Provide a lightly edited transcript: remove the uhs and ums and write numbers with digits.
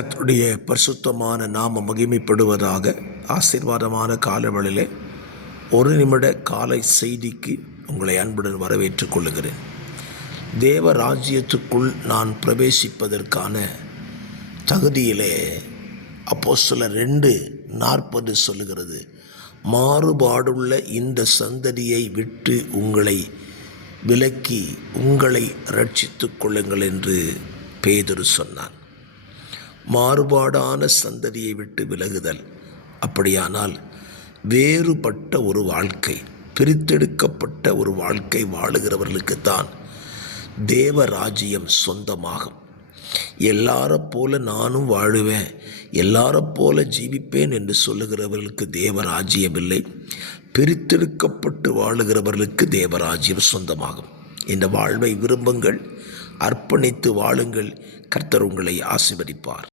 கர்த்தருடைய பரிசுத்தமான நாம மகிமைப்படுவதாக. ஆசீர்வாதமான காலவெளியிலே ஒரு நிமிட காலை செய்திக்கு உங்களை அன்புடன் வரவேற்றுக் கொள்ளுகிறேன். தேவ ராஜ்யத்துக்குள் நான் பிரவேசிப்பதற்கான தகுதியிலே அப்போஸ்தலர் 2:40 சொல்லுகிறது, மாறுபாடுள்ள இந்த சந்ததியை விட்டு உங்களை விலக்கி உங்களை ரட்சித்துக் கொள்ளுங்கள் என்று பேதுரு சொன்னான். மாறுபாடான சந்ததியை விட்டு விலகுதல், அப்படியானால் வேறுபட்ட ஒரு வாழ்க்கை, பிரித்தெடுக்கப்பட்ட ஒரு வாழ்க்கை வாழுகிறவர்களுக்குத்தான் தேவ ராஜ்யம் சொந்தமாகும். எல்லாரை போல நானும் வாழுவேன், எல்லாரை போல ஜீவிப்பேன் என்று சொல்லுகிறவர்களுக்கு தேவராஜ்யம் இல்லை. பிரித்தெடுக்கப்பட்டு வாழுகிறவர்களுக்கு தேவராஜ்யம் சொந்தமாகும். இந்த வாழ்வை விரும்புங்கள், அர்ப்பணித்து வாழுங்கள். கர்த்தர் உங்களை ஆசீர்வதிப்பார்.